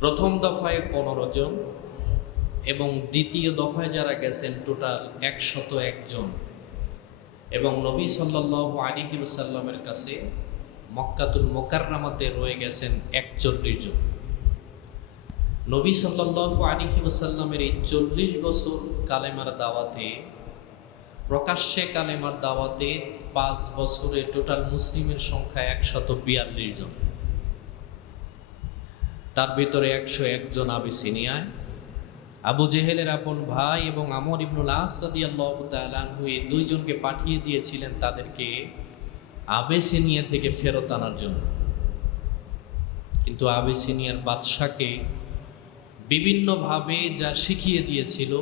প্রথম দফায় 15 জন এবং দ্বিতীয় দফায় যারা গেছেন টোটাল 101 জন। এবং নবী সাল্লাল্লাহু আলাইহি ওয়াসাল্লামের কাছে মক্কাতুল মুকাররমাতে রয়ে গেছেন 41 জন। নবী সাল্লাল্লাহু আলাইহি ওয়াসাল্লামের এই 40 বছর কালেমার দাওয়াতে, প্রকাশ্যে কালেমার দাওয়াতে 5 বছরে টোটাল মুসলিমের সংখ্যা 142 জন। তার ভিতরে 101 জন আবিসিনিয়ায়, আবু জেহেলের আপন ভাই এবং আমর ইবনুল আস রাদিয়াল্লাহু তাআলা আনহু এই দুইজনকে পাঠিয়ে দিয়েছিলেন তাদেরকে আবিসিনিয়া থেকে ফেরত আনার জন্য। কিন্তু আবিসিনিয়ার বাদশাকে বিভিন্নভাবে যা শিখিয়ে দিয়েছিল,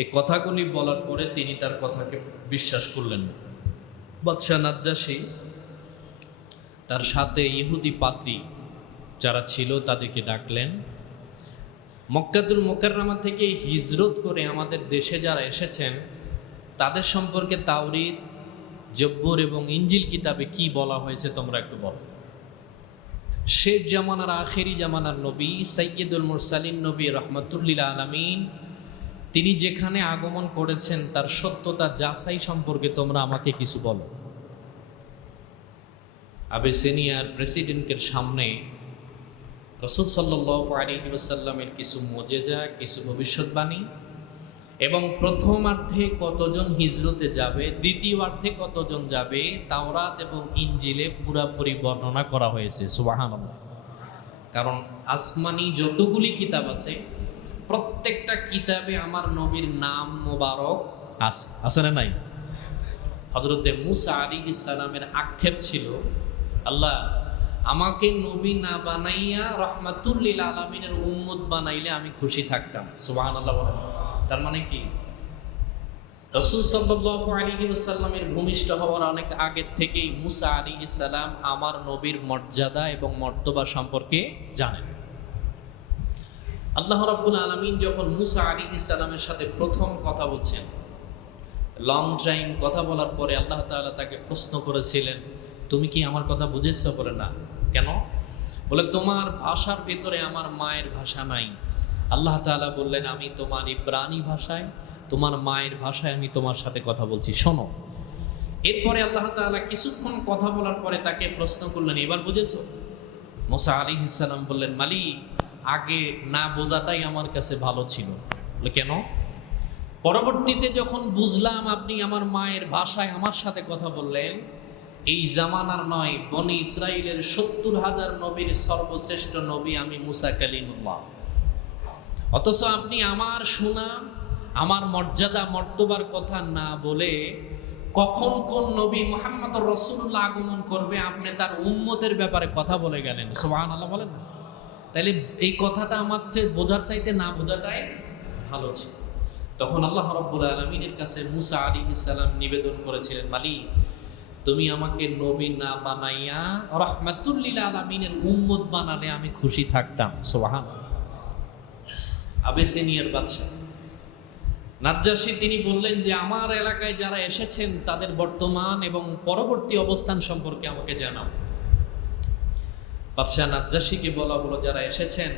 এই কথাগুলি বলার পরে তিনি তার কথাকে বিশ্বাস করলেন না। বাদশা নাজ্জাশী তার সাথে ইহুদি পাদ্রী যারা ছিল তাদেরকে ডাকলেন। মক্কাতুল মুকাররমা থেকে হিজরত করে আমাদের দেশে যারা এসেছেন তাদের সম্পর্কে তাওরীত, জব্বুর এবং ইনজিল কিতাবে কি বলা হয়েছে তোমরা একটু বলো। শেষ জামানার আখেরি জামানার নবী সাইয়্যিদুল মুরসালিন নবী রাহমাতুল লিল আলামিন তিনি যেখানে আগমন করেছেন তার সত্যতা যাচাই সম্পর্কে তোমরা আমাকে কিছু বলো। আবিসিনিয়ার প্রেসিডেন্টের সামনে রাসূল সাল্লাল্লাহু আলাইহি ওয়াসাল্লামের কিছু মুজিজা, কিছু ভবিষ্যৎবাণী এবং প্রথমার্ধে কতজন হিজরতে যাবে, দ্বিতীয়ার্ধে কতজন যাবে, তাওরাত এবং ইনজিলে পুরাপুরি বর্ণনা করা হয়েছে। সুবহানাল্লাহ। কারণ আসমানি যতগুলি কিতাব আছে প্রত্যেকটা কিতাবে আমার নবীর নাম মোবারক আছে না নাই? হযরতে মূসা আলাইহিস সালামের আক্ষেপ ছিল, আল্লাহ আমাকে নবী না বানাইয়া রাহমাতুল লিল আলামিনের উম্মত বানাইলে আমি খুশি থাকতাম। সুবহানাল্লাহ বলেন। তার মানে কি, রাসূল সাল্লাল্লাহু আলাইহি ওয়াসাল্লামের ভূমিষ্ঠ হওয়ার অনেক আগে থেকেই মূসা আলাইহিস সালাম আমার নবীর মর্যাদা এবং মর্তবা সম্পর্কে জানেন। আল্লাহ রাব্বুল আলামিন যখন মূসা আলাইহিস সালামের সাথে প্রথম কথা বলছেন, লং টাইম কথা বলার পরে আল্লাহ তাআলা তাকে প্রশ্ন করেছিলেন, তুমি কি আমার কথা বুঝেছো? বলে না। কেন? বলে তোমার ভাষার ভেতরে আমার মায়ের ভাষা নাই। আল্লাহ তাআলা বললেন, আমি তোমার ইব্রানি ভাষায়, তোমার মায়ের ভাষায় আমি তোমার সাথে কথা বলছি, শোনো। এরপরে আল্লাহ তাআলা কিছুক্ষণ কথা বলার পরে তাকে প্রশ্ন করলেন, এবার বুঝেছো? মূসা আলাইহিস সালাম বললেন, মালিক আগে না বোঝাটাই আমার কাছে ভালো ছিল। বলে কেন? পরবর্তীতে যখন বুঝলাম আপনি আমার মায়ের ভাষায় আমার সাথে কথা বললেন, এই জামানার নয়, বনি ইসরাইলের 70,000 নবীর সর্বশ্রেষ্ঠ নবী আমি মূসা কালিমুল্লাহ। অথচ আপনি আমার সুনাম, আমার মর্যাদা মর্তবার কথা না বলে কখন কোন নবী মুহাম্মদুর রাসূলুল্লাহ আগমন করবে আপনি তার উম্মতের ব্যাপারে কথা বলে গেলেন। সুবহানাল্লাহ বলেন না? তাইলে এই কথাটা আমার চেয়ে বোঝার চাইতে না বোঝাটাই ভালো ছিল। তখন আল্লাহ রাব্বুল আলামিনের কাছে মূসা আলাইহিস সালাম নিবেদন করেছিলেন, মালিক তুমি আমাকে নবী না বানাইয়া রাহমাতুল লিল আলামিনের উম্মত বানালে আমি খুশি থাকতাম। সুবহানাল্লাহ। আবিসিনিয়ার বাদশা নাজ্জাশী তিনি বললেন যে আমার এলাকায় যারা এসেছেন তাদের বর্তমান এবং পরবর্তী অবস্থান সম্পর্কে আমাকে জানাও। বাদশা নাজ্জাশীকে বলা হলো, যারা এসেছেন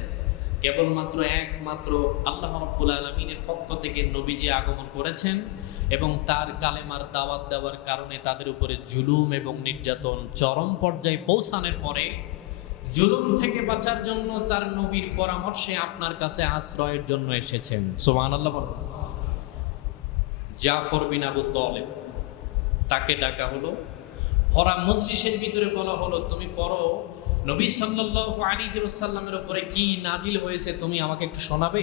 কেবলমাত্র একমাত্র আল্লাহ রাব্বুল আলামিনের পক্ষ থেকে নবীজি আগমন করেছেন এবং তার কালেমার দাওয়াত দেওয়ার কারণে তাদের উপরে জুলুম এবং নির্যাতন চরম পর্যায়ে পৌঁছানোর পরে জুলুম থেকে বাঁচার জন্য তার নবীর পরামর্শে আপনার কাছে আশ্রয়ের জন্য এসেছেন। সুবহানাল্লাহ বলো। জাফর বিন আবু তালেব তাকে ডাকা হলো, ভরা মজলিসের ভিতরে বলা হলো, তুমি পড়ো নবী সাল্লাল্লাহু আলাইহি ওয়াসাল্লামের উপরে কি নাজিল হয়েছে, তুমি আমাকে একটু শোনাবে?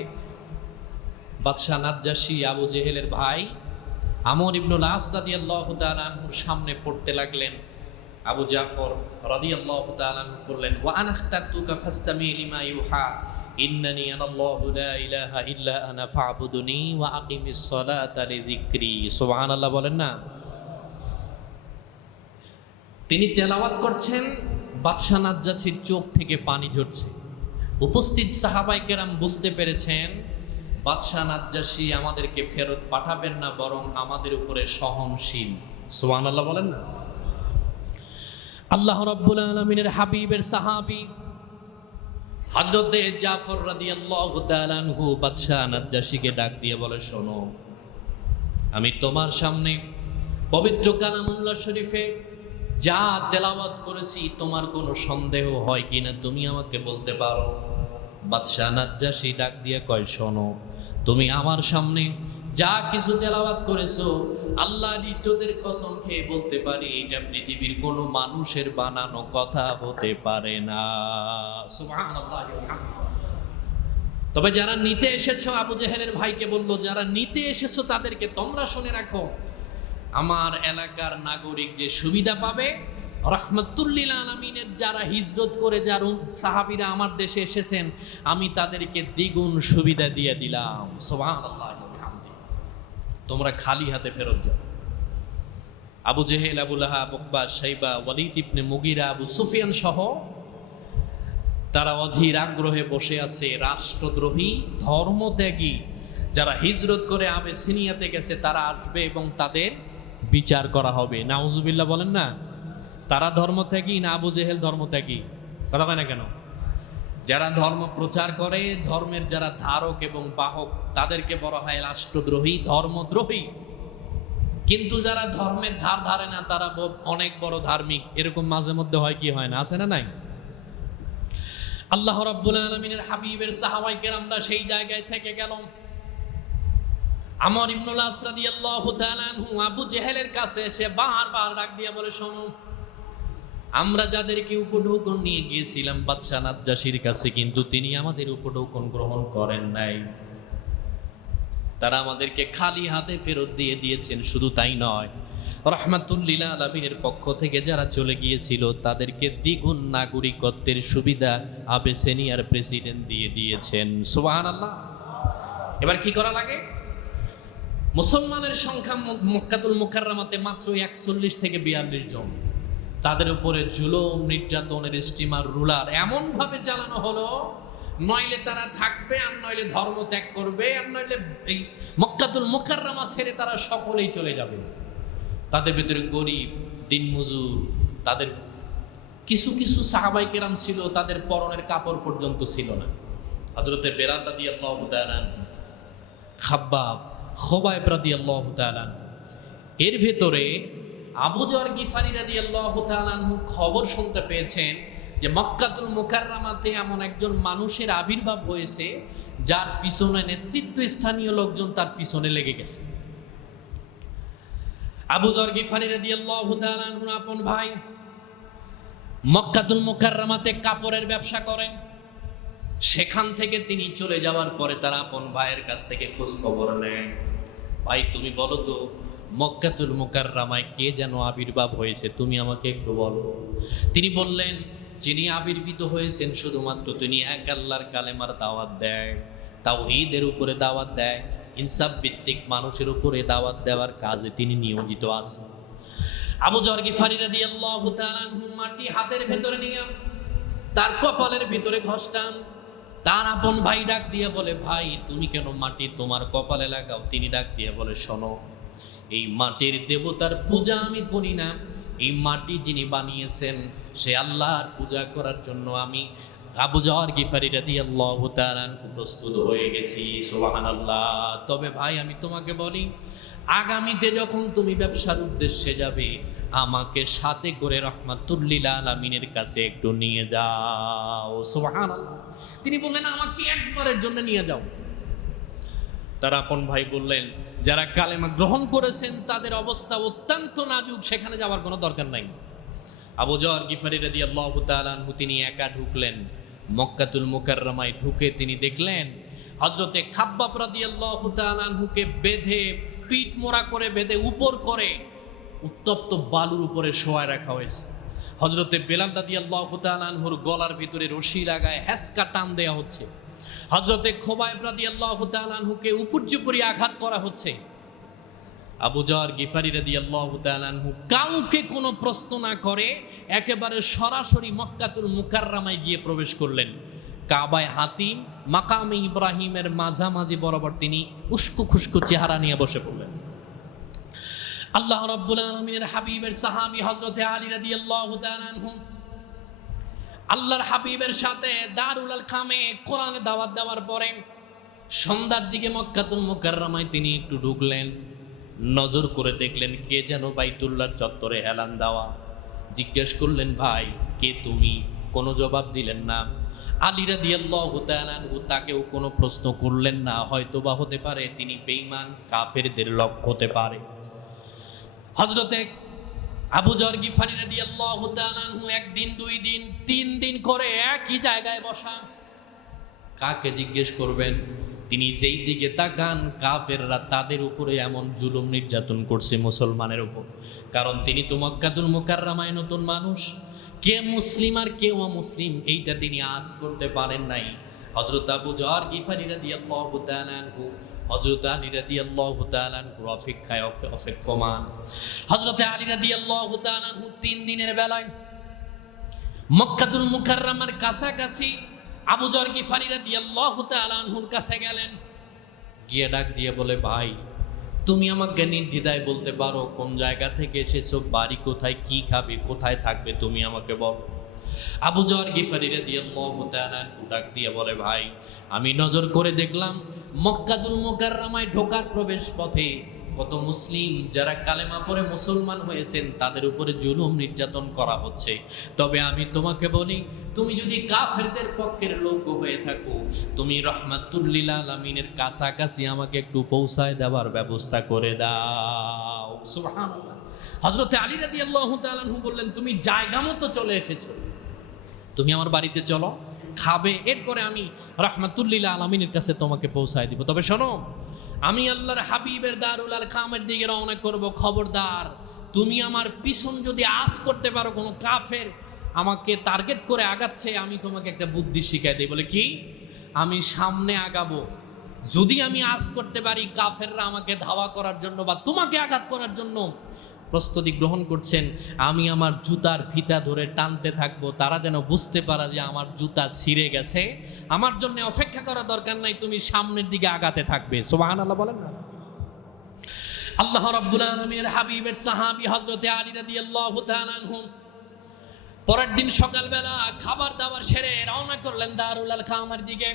বাদশা নাজ্জাশী আবু জেহেলের ভাই আমর ইবনুল আস রাদিয়াল্লাহু তাআলা আনহুর সামনে পড়তে লাগলেন। আবু জাফর রাদিয়াল্লাহু তাআলা আনহু বললেন, ওয়া আনা আখতারতুকা ফাসতামি লিমা ইউহা ইন্নানি আনাল্লাহু লা ইলাহা ইল্লা আনা ফা'বুদুনি ওয়া আকিমিস সালাতা লিযিকরি। সুবহানাল্লাহ বলেন না? তিনি তেলাওয়াত করছেন, বাদশা নাজ্জাশীর চোখ থেকে পানি ঝরছে। উপস্থিত সাহাবায়ে কেরাম বুঝতে পেরেছেন বাদশা নাজ্জাশী আমাদেরকে ফেরত পাঠাবেন না, বরং আমাদের উপরে সহনশীল। সুবহানাল্লাহ বলেন না? আল্লাহ রাব্বুল আলামিনের হাবিবের সাহাবী হযরতে জাফর রাদিয়াল্লাহু তাআলা আনহু বাদশা নাজ্জাশীকে ডাক দিয়ে বলে, শোনো, আমি তোমার সামনে পবিত্র কালামুল্লাহ শরীফে যা তেলাওয়াত করেছি তোমার কোনো সন্দেহ হয় কিনা তুমি আমাকে বলতে পারো। বাদশা নাজ্জাশী ডাক দিয়ে কয়, শোনো, তুমি আমার সামনে যা কিছু তেলাওয়াত করেছো আল্লাহর ইজ্জতের কসম খেয়ে বলতে পারি এটা পৃথিবীর কোনো মানুষের বানানো কথা হতে পারে না। সুবহানাল্লাহ। তবে যারা নিতে এসেছো, আবু জেহেলের ভাইকে বলল, যারা নিতে এসেছো তাদেরকে তোমরা শুনে রাখো, আমার এলাকার নাগরিক যে সুবিধা পাবে, রাহমাতুল লিল আলামিনের যারা হিজরত করে যারা সাহাবীরা আমার দেশে এসেছেন আমি তাদেরকে দ্বিগুণ সুবিধা দিয়ে দিলাম। সুবহানাল্লাহ। তোমরা খালি হাতে ফেরত যাও। আবু জেহেল, আবু লাহাব, উকবা, শাইবা, ওয়ালিদ ইবনে মুগিরা, আবু সুফিয়ান সহ তারা অধীর আগ্রহে বসে আছে। রাষ্ট্রদ্রোহী, ধর্মত্যাগী যারা হিজরত করে আবেসিনিয়াতে গেছে তারা আসবে এবং তাদের বিচার করা হবে। নাউজুবিল্লাহ বলেন না। তারা ধর্মত্যাগী না আবু জেহেল ধর্মত্যাগী? কথা হয় না কেন? যারা ধর্ম প্রচার করে, ধর্মের যারা ধারক এবং বাহক তাদেরকে বলা হয় রাষ্ট্রদ্রোহী, ধর্মদ্রোহী। কিন্তু যারা ধর্মের ধার ধারে না তারা অনেক বড় ধার্মিক। এরকম মাঝে মধ্যে হয় কি হয় না? আছে না নাই? আল্লাহ রাব্বুল আলামিনের হাবিবের সাহাবায়ে কেরামরা সেই জায়গায় থেকে গেল। আমর ইবনুল আস রাদিয়াল্লাহু তাআলা আনহু আবু জেহেলের কাছে এসে বারবার ডাক দিয়ে বলে, শোনো, আমরা যাদেরকে উপঢৌকন নিয়ে গিয়েছিলাম বাদশা নাজ্জাশীর কাছে, কিন্তু তিনি আমাদের উপঢৌকন গ্রহণ করেন নাই। তারা আমাদেরকে খালি হাতে ফেরত দিয়ে দিয়েছেন। শুধু তাই নয়, রাহমাতুল লিল আলামিনের পক্ষ থেকে যারা চলে গিয়েছিল তাদেরকে দ্বিগুণ নাগরিকত্বের সুবিধা আবেসিনিয়ার প্রেসিডেন্ট দিয়ে দিয়েছেন। সুবহানাল্লাহ। এবার কি করা লাগে? মুসলমানের সংখ্যা মক্কাতুল মুকাররমাতে মাত্র 41 থেকে 42 জন। তাদের উপরে জুলুম, নির্যাতনের স্টিমার রুলার এমনভাবে চালানো হলো, নইলে তারা থাকবে আর নইলে ধর্ম ত্যাগ করবে, আর নইলে এই মক্কাতুল মুকাররমা ছেড়ে তারা সকলেই চলে যাবে। তাদের ভিতরে গরিব, দিনমজুর, তাদের কিছু কিছু সাহাবায়ে কেরাম ছিল তাদের পরনের কাপড় পর্যন্ত ছিল না। হযরতে বেলাল রাদিয়াল্লাহু তাআলা, খাব্বাব, খুবাইব রাদিয়াল্লাহু তাআলা, এর ভেতরে আবু যর গিফারি রাদিয়াল্লাহু তাআলা খবর শুনতে পেয়েছেন যে মক্কাতুল মুকাররমাতে এমন একজন মানুষের আবির্ভাব হয়েছে যার পিছনে নেতৃত্ব স্থানীয় লোকজন তার পিছনে লেগে গেছে। আবু যর গিফারি রাদিয়াল্লাহু তাআলা আপন ভাই মক্কাতুল মুকাররমাতে কাপড়ের ব্যবসা করেন। সেখান থেকে তিনি চলে যাওয়ার পরে তার আপন ভাইয়ের কাছ থেকে খোঁজ খবর নেয়, ভাই তুমি বলো তো মক্কাতুল মুকাররমায় কে যেন আবির্ভাব হয়েছে, তুমি আমাকে একটু বলো। তিনি বললেন, যিনি আবির্ভূত হয়েছেন শুধুমাত্র তিনি এক আল্লাহর কালেমার দাওয়াত দেয়, তাওহীদের উপরে দাওয়াত দেয়, ইনসাফ ভিত্তিক মানুষের উপরে দাওয়াত দেওয়ার কাজে তিনি নিয়োজিত আছেন। আবু যর গিফারি রাদিয়াল্লাহু তাআলা মাটি হাতের ভেতরে নিয়ে তার কপালের ভিতরে ঘষতাম। তার আপন ভাই ডাক দিয়ে বলে, ভাই তুমি কেন মাটি তোমার কপালে লাগাও? তিনি ডাক দিয়ে বলে, শোনো, এই মাটির দেবতার পূজা আমি করি না, এই মাটি যিনি বানিয়েছেন সে আল্লাহর পূজা করার জন্য আমি আবু যর গিফারি রাদিয়াল্লাহু তাআলা প্রস্তুত হয়ে গেছি। সুবহানাল্লাহ। তবে ভাই আমি তোমাকে বলি, আগামীতে যখন তুমি ব্যবসার উদ্দেশ্যে যাবে আমাকে সাথে করে রাহমাতুল লিল আলামিনের কাছে একটু নিয়ে যাও। সুবহানাল্লাহ। তিনি বললেন, আমাকে একবারের জন্য নিয়ে যাও। তার আপন ভাই বললেন, যারা কালেমা গ্রহণ করেছেন তাদের অবস্থা অত্যন্ত নাজুক, সেখানে যাওয়ার কোনো দরকার নাই। আবু যর গিফারি রাদিয়াল্লাহু তাআলা তিনি একা ঢুকলেন মক্কাতুল মুকাররমায়। ঢুকে তিনি দেখলেন হযরতে খাব্বাব রাদিয়াল্লাহু তাআলা বেঁধে, পিঠ মোড়া করে বেঁধে উপর করে উত্তপ্ত বালুর উপরে শোয়ায় রাখা হয়েছে। হযরতে বেলাল রাদিয়াল্লাহু তাআলা গলার ভিতরে রশি লাগায় হ্যাসকা টান দেওয়া হচ্ছে। হযরতে খুবাইব রাদিয়াল্লাহু তাআলা উপর্যুপরি আঘাত করা হচ্ছে। আবু যর গিফারি রাদিয়াল্লাহু তাআলা কাউকে কোনো প্রশ্ন না করে একেবারে সরাসরি মক্কাতুল মুকাররমায় গিয়ে প্রবেশ করলেন। কাবায় হাতিম, মাকামে ইব্রাহিমের মাঝামাঝি বরাবর তিনি উস্কো খুস্কো চেহারা নিয়ে বসে পড়লেন। আল্লাহ রাব্বুল আলামিনের হাবিবের সাহাবী হযরতে আলী রাদিয়াল্লাহু তাআলা আল্লাহর হাবিবের সাথে দারুল আরকামে কোরআনে দাওয়াত দেওয়ার পরে সন্ধ্যার দিকে মক্কাতুল মুকাররমায় তিনি একটু ঢুকলেন, নজর করে দেখলেন কে যেন বাইতুল্লাহর চত্বরে এলান দেওয়া। জিজ্ঞেস করলেন, ভাই কে তুমি? কোনো জবাব দিলেন না। আলী রাদিয়াল্লাহু তাআলা আনহু তাকেও কোনো প্রশ্ন করলেন না, হয়তোবা হতে পারে তিনি বেঈমান কাফেরদের লোক হতে পারে। হযরতে আবু যর গিফারি রাদিয়াল্লাহু তাআলা আনহু একদিন, 2 দিন, 3 দিন করে একই জায়গায় বসা। কাকে জিজ্ঞেস করবেন? তিনি যেই দিকে তাকান কাফেররা তাদের উপরে এমন জুলুম নির্যাতন করছে মুসলমানের উপর। কারণ তিনি তো মক্কাতুল মুকাররমায় নতুন মানুষ, কে মুসলিম আর কে অমুসলিম এইটা তিনি আজ করতে পারেন নাই। হযরত আবু যর গিফারি রাদিয়াল্লাহু তাআলা আনহু হযরত আলী রাদিয়াল্লাহু তাআলা আনহুর অপেক্ষায় অপেক্ষমান। হযরত আলী রাদিয়াল্লাহু তাআলা আনহু 3 দিনের বেলায় মক্কাতুল মুকাররমার কাছাকাছি আবু যর গিফারি রাদিয়াল্লাহু তাআলা আনহুর কাছে গেলেন, গিয়ে ডাক দিয়ে বলে, ভাই তুমি আমাকে নির্দ্বিধায় বলতে পারো কোন জায়গা থেকে এসেছো, বাড়ি কোথায়, কি খাবে, কোথায় থাকবে, তুমি আমাকে বলো। আবু যর গিফারি রাদিয়াল্লাহু তাআলা আনহু ডাক দিয়ে বলে, ভাই আমি নজর করে দেখলাম মক্কাতুল মুকাররমায় ঢোকার প্রবেশ পথে কত মুসলিম যারা কালেমা পড়ে মুসলমান হয়েছেন তাদের উপরে জুলুম নির্যাতন করা হচ্ছে। তবে আমি তোমাকে বলি, তুমি যদি কাফেরদের পক্ষের লোক হয়ে থাকো, তুমি রাহমাতুল লিল আলামিনের কাছাকাছি আমাকে একটু পৌঁছায় দেওয়ার ব্যবস্থা করে দাও। সুবহানাল্লাহ। হযরত আলী রাদিয়াল্লাহু তাআলা আনহু বললেন, তুমি জায়গা মতো চলে এসেছো, তুমি আমার বাড়িতে চলো, খাবে, এরপরে আমি রাহমাতুল লিল আলামিনের কাছে তোমাকে পৌঁছায় দিব। তবে শোনো, আমি আল্লাহর হাবিবের দারুল আরকামের দিকে রওনা করব, খবরদার তুমি আমার পিছন যদি আজ করতে পারো, কোনো কাফের আমাকে টার্গেট করে আগাচ্ছে, আমি তোমাকে একটা বুদ্ধি শিখাই দেই। বলে কি? আমি সামনে আগাবো, যদি আমি আজ করতে পারি কাফেররা আমাকে ধাওয়া করার জন্য বা তোমাকে আঘাত করার জন্য প্রস্তুতি গ্রহণ করছেন, আমি আমার জুতার ফিতা ধরে টানতে থাকবো, তারা যেন বুঝতে পারে যে আমার জুতা ছিঁড়ে গেছে, আমার জন্য অপেক্ষা করা দরকার নাই, তুমি সামনের দিকে আগাতে থাকবে। সুবহানাল্লাহ বলেন না। আল্লাহ রাব্বুল আলামিনের হাবিবের সাহাবী হযরতে আলী রাদিয়াল্লাহু তাআলা আনহু পরের দিন সকালবেলা খাবার দাবার সেরে রওনা করলেন দারুল আরকামের দিকে।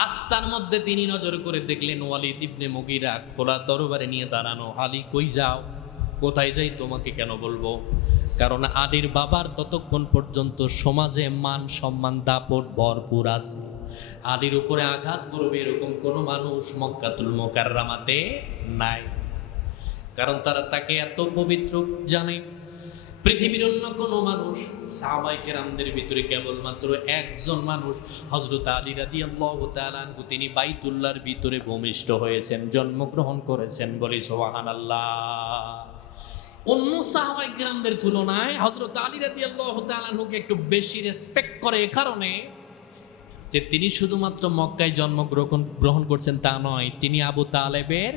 রাস্তার মধ্যে তিনি নজর করে দেখলেন ওয়ালিদ ইবনে মুগীরা খোলা তরবারি নিয়ে দাঁড়ানো। আলী কই যাও? কোথায় যাই তোমাকে কেন বলবো? কারণ আলীর বাবার ততক্ষণ পর্যন্ত সমাজে মান সম্মান দাপট ভরপুর আছে, আলীর উপরে আঘাত করবে এরকম কোনো মানুষ মক্কাতুল মুকাররমাতে নাই। কারণ তারা তাকে এত পবিত্র জানে, পৃথিবীর অন্য কোনো মানুষ, সাহাবায়ে কেরামদের ভিতরে কেবলমাত্র একজন মানুষ হযরত আলী রাদিয়াল্লাহু তাআলা আনহু, তিনি বাইতুল্লাহর ভিতরে ভূমিষ্ঠ হয়েছেন, জন্মগ্রহণ করেছেন। বলি সুবহানাল্লাহ। অন্য সাহাবায়ে কেরামদের তুলনায় হযরত আলী রাদিয়াল্লাহু তাআলা আনহুকে একটু বেশি রেসপেক্ট করে এ কারণে যে তিনি শুধুমাত্র মক্কায় জন্মগ্রহণ করছেন তা নয়, তিনি আবু তালেবের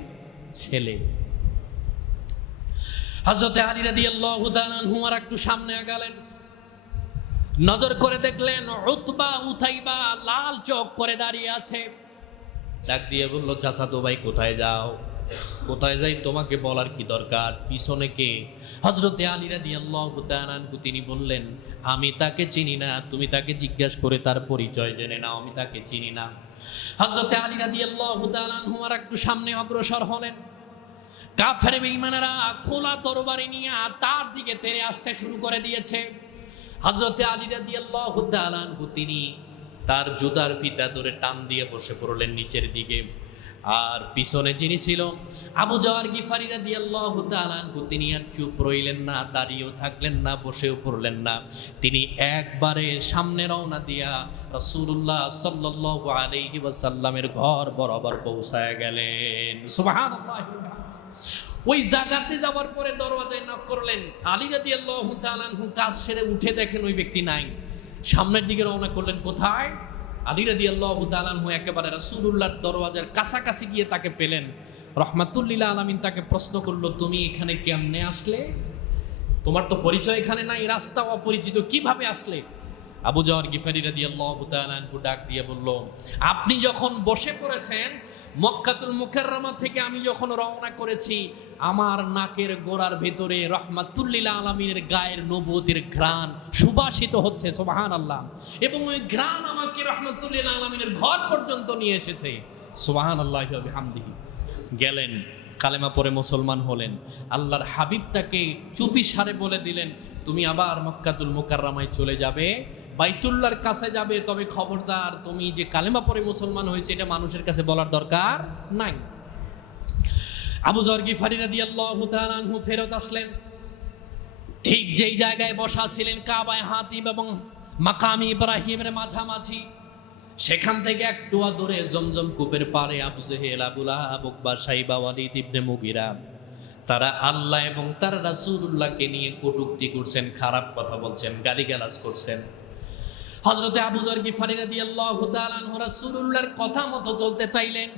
ছেলে। হযরত আলী রাদিয়াল্লাহু তাআলা আনহু আর একটু সামনে আগালেন, নজর করে দেখলেন উতবা উতাইবা লাল চোখ করে দাঁড়িয়ে আছে। ডাক দিয়ে বলল, চাচাতো ভাই কোথায় যাও? কোথায় যাই তোমাকে বলার কি দরকার, পিছনে কে? হযরতে আলী রাদিয়াল্লাহু তাআলা আনহু তিনি বললেন, আমি তাকে চিনি না, তুমি তাকে জিজ্ঞাসা করে তার পরিচয় জেনে নাও, আমি তাকে চিনি না। হযরতে আলী রাদিয়াল্লাহু তাআলা আনহু আর একটু সামনে অগ্রসর হলেন। কাফের বেঈমানেরা খোলা তরবারি নিয়ে তার দিকে তেড়ে আসতে শুরু করে দিয়েছে। হযরতে আলী রাদিয়াল্লাহু তাআলা আনহু তিনি তার জুতার ফিতা ধরে টান দিয়ে বসে পড়লেন নিচের দিকে। আর পিছনে যিনি ছিল আবু যর গিফারি রাদিয়াল্লাহু তাআলা আনহু, তিনি আর চুপ রইলেন না, দাঁড়িয়েও থাকলেন না, বসেও পড়লেন না, তিনি একবারে সামনে রওনা দিয়া রাসূলুল্লাহ সাল্লাল্লাহু আলাইহি ওয়াসাল্লামের ঘর বরাবর পৌঁছায় গেলেন। সুবহানাল্লাহ। ওই জায়গাতে যাওয়ার পরে দরওয়াজায় নক করলেন। আলী রাদিয়াল্লাহু তাআলা আনহু কাজ সেরে উঠে দেখেন ওই ব্যক্তি নাই, সামনের দিকে রওনা করলেন। কোথায়? আলী রাদিয়াল্লাহু তাআলা আনহু একেবারে রাসূলুল্লাহর দরওয়াজার কাছাকাছি গিয়ে তাকে পেলেন। রাহমাতুল লিল আলামিন তাকে প্রশ্ন করলো, তুমি এখানে কেমনে আসলে? তোমার তো পরিচয় এখানে নাই, রাস্তা অপরিচিত, কিভাবে আসলে? আবু যর গিফারি রাদিয়াল্লাহু তাআলা আনহু ডাক দিয়ে বলল, আপনি যখন বসে পড়েছেন মক্কাতুল মুকাররমা থেকে আমি যখন রওনা করেছি, আমার নাকের গোড়ার ভেতরে রাহমাতুল লিল আলামিনের গায়ের নবুয়তের ঘ্রাণ সুবাসিত হচ্ছে, সুবহানাল্লাহ। এবং ওই ঘ্রাণ আমাকে রাহমাতুল লিল আলামিনের ঘর পর্যন্ত নিয়ে এসেছে, সুবহানাল্লাহি ওয়া বিহামদিহি। গেলেন, কালেমা পড়ে মুসলমান হলেন। আল্লাহর হাবিব তাকে চুপি সারে বলে দিলেন, তুমি আবার মক্কাতুল মুকাররমায় চলে যাবে, বাইতুল্লাহর কাছে যাবে, তবে খবরদার তুমি যে কালেমা পড়ে মুসলমান হয়েছে এটা মানুষের কাছে বলার দরকার নাই। আবু যর গিফারি রাদিয়াল্লাহু তাআলা আনহু ফেরত আসলেন। ঠিক যেই জায়গায় বসা ছিলেন কাবায়ে হাতিম এবং মাকামে ইব্রাহিমের মাঝামাঝি, সেখান থেকে একটু দূরে জমজম কূপের পাড়ে আবু জেহেল, আবু লাহাব, উকবা, শাইবা, ওয়ালিদ ইবনে মুগিরা, তারা আল্লাহ এবং তার রাসূলুল্লাহকে নিয়ে কটূক্তি করছেন, খারাপ কথা বলছেন, গালিগালাজ করছেন। হযরতে আবু যর গিফারি রাদিয়াল্লাহু তাআলা আনহু রাসূলুল্লাহর কথা মতো চলতে চাইলেন,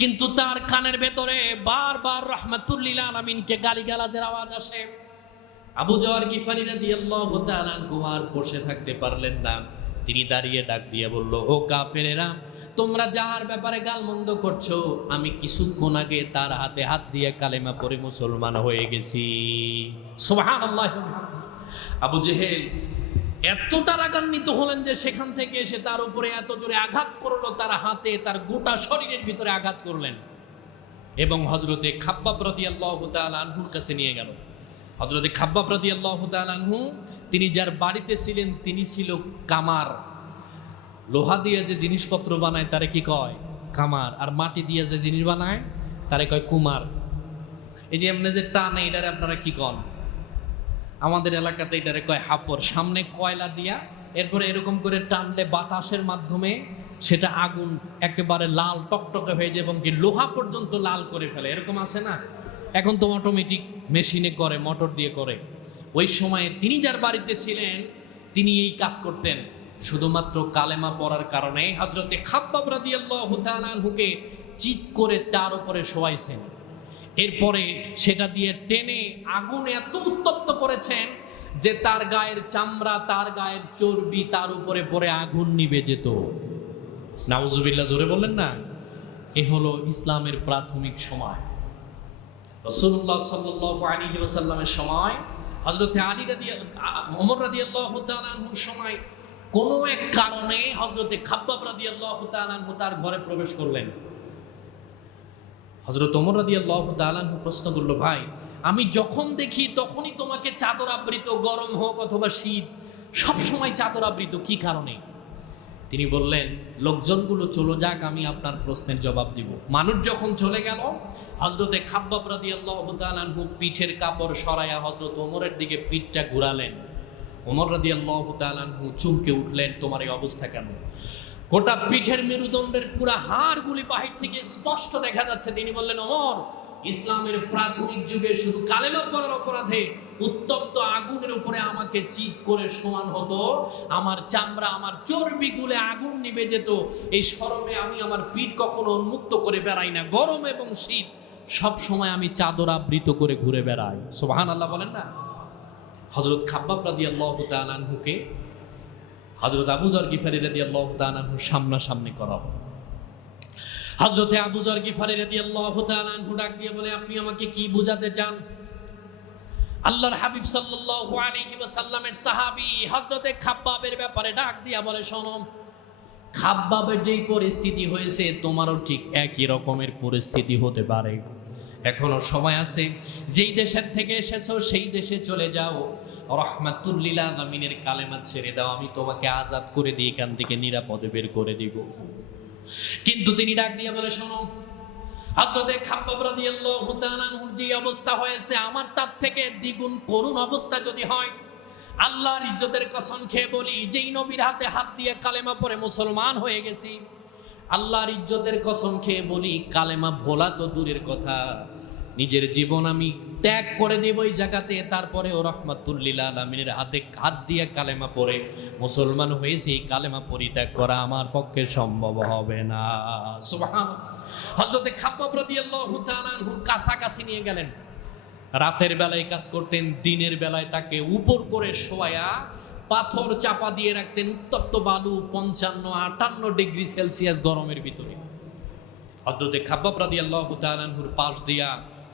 কিন্তু তার কানের ভেতরে বারবার রাহমাতুল লিল আলামিনকে গালিগালাজের আওয়াজ আসে। আবু যর গিফারি রাদিয়াল্লাহু তাআলা আনহু আর বসে থাকতে পারলেন না। তিনি দাঁড়িয়ে ডাক দিয়ে বলল, ও কাফেরেরা, তোমরা যার ব্যাপারে গালমন্দ করছো, আমি কিছুক্ষণ আগে তার হাতে হাত দিয়ে কালেমা পড়ে মুসলমান হয়ে গেছি, সুবহানাল্লাহ। আবু জেহেল এতটা রাগান্বিত হলেন যে সেখান থেকে এসে তার উপরে এত জোরে আঘাত করলো, তার হাতে, তার গোটা শরীরের ভিতরে আঘাত করলেন এবং হযরতে খাব্বাব রাদিয়াল্লাহু তাআলা আনহুর কাছে নিয়ে গেল। হযরতে খাব্বাব রাদিয়াল্লাহু তাআলা আনহু, তিনি যার বাড়িতে ছিলেন তিনি ছিল কামার। লোহা দিয়ে যে জিনিসপত্র বানায় তারে কি কয়? কামার। আর মাটি দিয়ে যে জিনিস বানায় তারে কয় কুমার। এই যে এমনি যে টানে, এটারে আপনারা কি কন? আমাদের এলাকাতে এটারে কয় হাফর। সামনে কয়লা দিয়া এরপরে এরকম করে টানলে বাতাসের মাধ্যমে সেটা আগুন একেবারে লাল টকটকে হয়ে যায় এবং কি লোহা পর্যন্ত লাল করে ফেলে, এরকম আছে না? এখন তো অটোমেটিক মেশিনে করে, মোটর দিয়ে করে। ওই সময়ে তিনি যার বাড়িতে ছিলেন তিনি এই কাজ করতেন। শুধুমাত্র কালেমা পড়ার কারণে হযরতে খাব্বাব রাদিয়াল্লাহু তাআলা আনহুকে চিৎ করে তার উপরে শোয়াইছেন। এরপরে সেটা দিয়ে টেনে আগুন এত উত্তপ্ত করেছেন যে তার গায়ের চামড়া, তার গায়ের চর্বি তার উপরে পড়ে আগুন নিভে যেত। নাউজুবিল্লাহ, জোরে বললেন না? এ হলো ইসলামের প্রাথমিক সময়। রাসূলুল্লাহ সাল্লাল্লাহু আলাইহি ওয়াসাল্লামের সময়, হযরতে আলী ওমর রাদিয়াল্লাহু তাআলা আনহুর সময় কোনো এক কারণে হযরতে খাব্বাব রাদিয়াল্লাহু তাআলা আনহু তার ঘরে প্রবেশ করলেন। হযরত ওমর রাদিয়াল্লাহু তাআলা আনহু প্রশ্ন করলো, ভাই, আমি যখন দেখি তখনই তোমাকে চাদর আবৃত, গরম হোক অথবা শীত, সব সময় চাদর আবৃত, কি কারণে? তিনি বললেন, লোকজনগুলো চলে যাক, আমি আপনার প্রশ্নের জবাব দিব। মানুষ যখন চলে গেল, হযরতে খাব্বাব রাদিয়াল্লাহু তাআলা আনহু পিঠের কাপড় সরাইয়া হযরত ওমরের দিকে পিঠটা ঘুরালেন। ওমর রাদিয়াল্লাহু তাআলা আনহু চমকে উঠলেন, তোমার এই অবস্থা কেন? গোটা পিঠের মেরুদণ্ডের পুরা হাড়গুলি বাহির থেকে স্পষ্ট দেখা যাচ্ছে। তিনি বললেন, ওমর, ইসলামের প্রাথমিক যুগে শুধু কালেমা পড়ার অপরাধে উত্তপ্ত আগুনের উপরে আমাকে চিৎ করে শোয়ান হতো, আমার চামড়া, আমার চর্বি গুলে আগুন নিভে যেত। এই শরমে আমি আমার পিঠ কখনো উন্মুক্ত করে বেড়াই না, গরম এবং শীত সব সময় আমি চাদর আবৃত করে ঘুরে বেড়াই। সুবহানাল্লাহ বলেন না? হযরত খাব্বাব রাদিয়াল্লাহু তাআলা আনহুকে হযরত আবু যর গিফারি রাদিয়াল্লাহু তাআলা আনহু সামনাসামনি করা হলো। হযরতে আবু যর গিফারি রাদিয়াল্লাহু তাআলা আনহু ডাক দিয়ে বলে, আপনি আমাকে কি বোঝাতে চান? আল্লাহর হাবিব সাল্লাল্লাহু আলাইহি ওয়াসাল্লামের সাহাবী হযরতে খাব্বাবের ব্যাপারে ডাক দিয়া বলে, শোনো, খাব্বাবের যেই পরিস্থিতি হয়েছে তোমারও ঠিক একই রকমের পরিস্থিতি হতে পারে। এখনো সময় আছে, যেই দেশের থেকে এসেছো সেই দেশে চলে যাও, রাহমাতুল লিল আলামিনের কালেমা ছেড়ে দাও, আমি তোমাকে আজাদ করে দিয়ে এখান থেকে নিরাপদে বের করে দিব। কিন্তু তিনি ডাক দিয়ে বলে, শোনো, হযরতে খাব্বাব রাদিয়াল্লাহু তাআলা আনহুর যে অবস্থা হয়েছে আমার তার থেকে দ্বিগুণ করুণ অবস্থা যদি হয়, আল্লাহর ইজ্জতের কসম খেয়ে বলি, যেই নবীর হাতে হাত দিয়ে কালেমা পড়ে মুসলমান হয়ে গেছি, আল্লাহর ইজ্জতের কসম খেয়ে বলি, কালেমা ভোলা তো দূরের কথা, নিজের জীবন আমি ত্যাগ করে দেব এই জায়গাতে, তারপরেও রাহমাতুল লিল আলামিনের হাতে হাত দিয়ে কালেমা পড়ে মুসলমান হয়েছে, এই কালেমা পরিত্যাগ করা আমার পক্ষে সম্ভব হবে না। সুবহানাল্লাহ। হযরতে খাব্বাব রাদিয়াল্লাহু তাআলা আনহুর কাছাকাছি নিয়ে গেলেন। রাতের বেলায় কাজ করতেন, দিনের বেলায় তাকে উপর করে শোয়া পাথর চাপা দিয়ে রাখতেন, উত্তপ্ত বালু 55-58 ডিগ্রি সেলসিয়াস গরমের ভিতরে। হযরতে খাব্বাব রাদিয়াল্লাহু তাআলা আনহুর পাশ দিয়া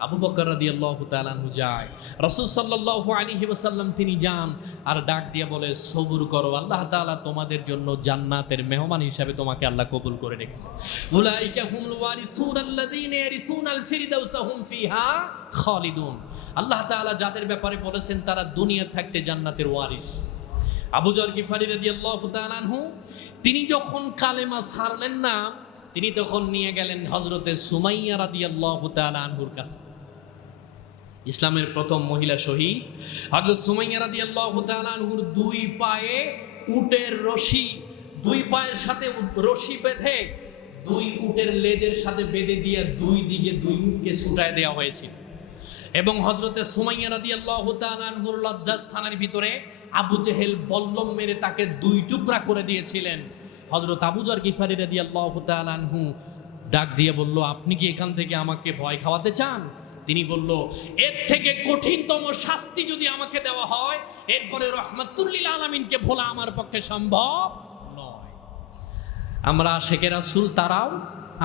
আবু বকর রাদিয়াল্লাহু তাআলা আনহু যায়, রাসূল সাল্লাল্লাহু আলাইহি ওয়াসাল্লাম তিনি যান আর ডাক দিয়ে বলে, সবুর করো, আল্লাহ তাআলা তোমাদের জন্য জান্নাতের মেহমান হিসাবে তোমাকে আল্লাহ কবুল করে রেখেছে। উলাইকা হুমুল ওয়ারিসুন আল্লাযীনা ইয়ারিসুনাল ফিরদাউসা হুম ফিহা খালিদুন। আল্লাহ তাআলা যাদের ব্যাপারে বলেছেন তারা দুনিয়া থাকতে জান্নাতের ওয়ারিস। আবু যর গিফারি রাদিয়াল্লাহু তাআলা আনহু তিনি যখন কালেমা ছাড়লেন না, তিনি তখন নিয়ে গেলেন হযরতে সুমাইয়া রাদিয়াল্লাহু তাআলা আনহুর কাছে। ইসলামের প্রথম মহিলা শহীদ হযরত সুমাইয়া রাদিয়াল্লাহু তাআলা আনহুর দুই পায়ে উটের রশি, দুই পায়ের সাথে রশি বেঁধে দুই উটের লেজের সাথে বেঁধে দিয়ে দুই দিকে দুই উটকে ছুটায় দেওয়া হয়েছিল। এবং হযরতে সুমাইয়া রাদিয়াল্লাহু তাআলা আনহুর লজ্জাস্থানের ভিতরে আবু জেহেল বল্লম মেরে তাকে দুই টুকরা করে দিয়েছিলেন। হযরত আবু যর গিফারি রাদিয়াল্লাহু তাআলা আনহু ডাক দিয়ে বলল, আপনি কি এখান থেকে আমাকে ভয় খাওয়াতে চান? তিনি বলল, এর থেকে কঠিনতম শাস্তি যদি আমাকে দেওয়া হয়, এরপরে রাহমাতুল লিল আলামিনকে ভোলা আমার পক্ষে সম্ভব নয়। আমরা আশিকে রাসূল, তারাও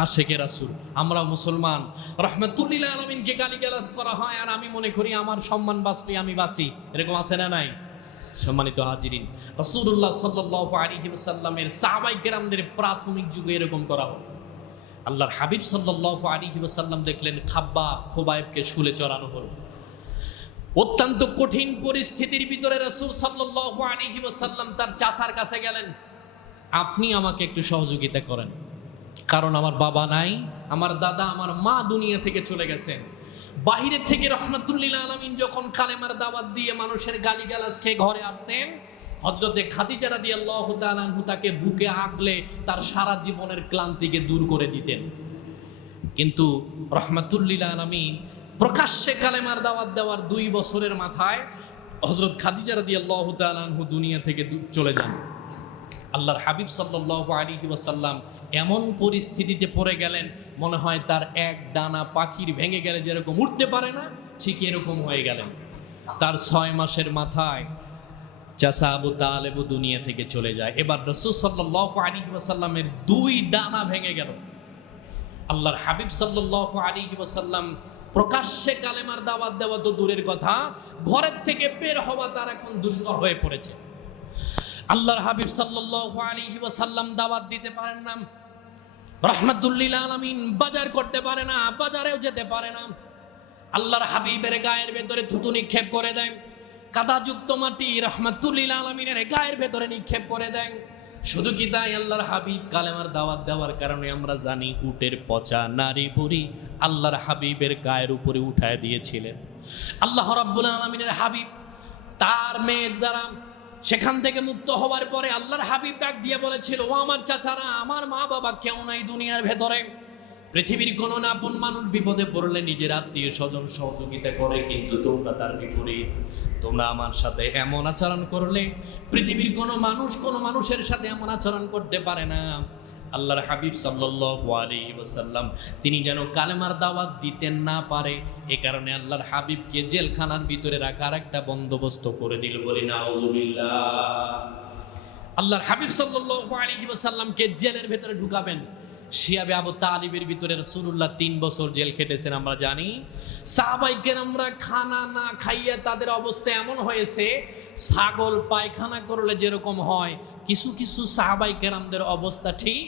আশিকে রাসূল, আমরা মুসলমান। রাহমাতুল লিল আলামিনকে গালিগালাজ করা হয় আর আমি মনে করি আমার সম্মান বাঁচলে আমি বাঁচি, এরকম আছে না নাই? সম্মানিত হাজিরিন, রাসূলুল্লাহ সাল্লাল্লাহু আলাইহি ওয়াসাল্লামের সাহাবায়ে কেরামদের প্রাথমিক যুগে এরকম করা হয়। আল্লাহর হাবিব সাল্লাল্লাহু আলাইহি ওয়াসাল্লাম দেখলেন খাব্বাব খোবাইবকে শুলে চড়ানো হলো। অত্যন্ত কঠিন পরিস্থিতির ভিতরে রাসূল সাল্লাল্লাহু আলাইহি ওয়াসাল্লাম তার চাচার কাছে গেলেন, আপনি আমাকে একটু সহযোগিতা করেন, কারণ আমার বাবা নাই, আমার দাদা আমার মা দুনিয়া থেকে চলে গেছেন। বাহিরের থেকে রাহমাতুল লিল আলামিন যখন কালেমার দাওয়াত দিয়ে মানুষের গালিগালাজ খেয়ে ঘরে আসতেন, হযরতে খাদিজা রাদিয়াল্লাহু তাআলা আনহা তাকে বুকে আগলে তার সারা জীবনের ক্লান্তিকে দূর করে দিতেন। কিন্তু রাহমাতুল লিল আলামিন প্রকাশ্যে কালেমার দাওয়াত দেওয়ার 2 বছরের মাথায় হযরত খাদিজা রাদিয়াল্লাহু তাআলা আনহা দুনিয়া থেকে চলে যান। আল্লাহর হাবিব সাল্লাল্লাহু আলাইহি ওয়াসাল্লাম এমন পরিস্থিতিতে পড়ে গেলেন, মনে হয় তার এক ডানা পাখির ভেঙে গেলে যেরকম উঠতে পারে না, ঠিক এরকম হয়ে গেলেন। তার 6 মাসের মাথায় চাচা আবু তালেব দুনিয়া থেকে চলে যায়। এবার রাসূল সাল্লাল্লাহু আলাইহি ওয়াসাল্লামের 2 ডানা ভেঙে গেল। আল্লাহর হাবিব সাল্লাল্লাহু আলাইহি ওয়াসাল্লাম প্রকাশ্যে কালেমার দাওয়াত দেওয়া তো দূরের কথা, ঘরের থেকে বের হওয়া তার এখন দুষ্কর হয়ে পড়েছে। আল্লাহর হাবিব সাল্লাল্লাহু আলাইহি ওয়াসাল্লাম দাওয়াত দিতে পারেন না, রাহমাতুল লিল আলামিন বাজার করতে পারে না, বাজারেও যেতে পারে না। আল্লাহর হাবিবের গায়ের ভেতরে থুতু নিক্ষেপ করে দেয়, কাদাযুক্ত মাটি রাহমাতুল লিল আলামিনের গায়ের ভেতরে নিক্ষেপ করে দেয়। শুধু কি তাই, আল্লাহর হাবিব কালেমার দাওয়াত দেওয়ার কারণে আমরা জানি উটের পচা নারী বুড়ি আল্লাহর হাবিবের গায়ের উপরে উঠায় দিয়েছিলেন। আল্লাহ রাব্বুল আলামিনের হাবিব তার মেয়ের দ্বারা সেখান থেকে মুক্ত হওয়ার পরে আল্লাহর হাবিব ডাক দিয়ে বলেছিল, ও আমার চাচারা, আমার মা বাবা কেউ নাই দুনিয়ার ভেতরে, পৃথিবীর কোনো আপন মানুষ বিপদে পড়লে নিজের আত্মীয় স্বজন সহযোগিতা করে, কিন্তু তোমরা তার বিপরীত, তোমরা আমার সাথে এমন আচরণ করলে পৃথিবীর কোনো মানুষ কোনো মানুষের সাথে এমন আচরণ করতে পারে না। আল্লাহর হাবিব সাল্লাল্লাহু আলাইহি ওয়াসাল্লাম তিনি যেন কালেমার দাওয়াত দিতেন না পারে, এ কারণে আল্লাহর হাবিবকে জেলখানার ভিতরে রাখার একটা বন্দোবস্ত করে দিল। বলি নাউযুবিল্লাহ। আল্লাহর হাবিব সাল্লাল্লাহু আলাইহি ওয়াসাল্লামকে জেলের ভেতরে ঢুকাবেন। শিয়াবে আবু তালিবের ভিতরে রাসূলুল্লাহ 3 বছর জেল খেটেছেন আমরা জানি। সাহাবায়ে কেরামরা খানা না খাইয়ে তাদের অবস্থা এমন হয়েছে, ছাগল পায়খানা করলে যেরকম হয়, কিছু কিছু সাহাবায়ে কেরামদের অবস্থা ঠিক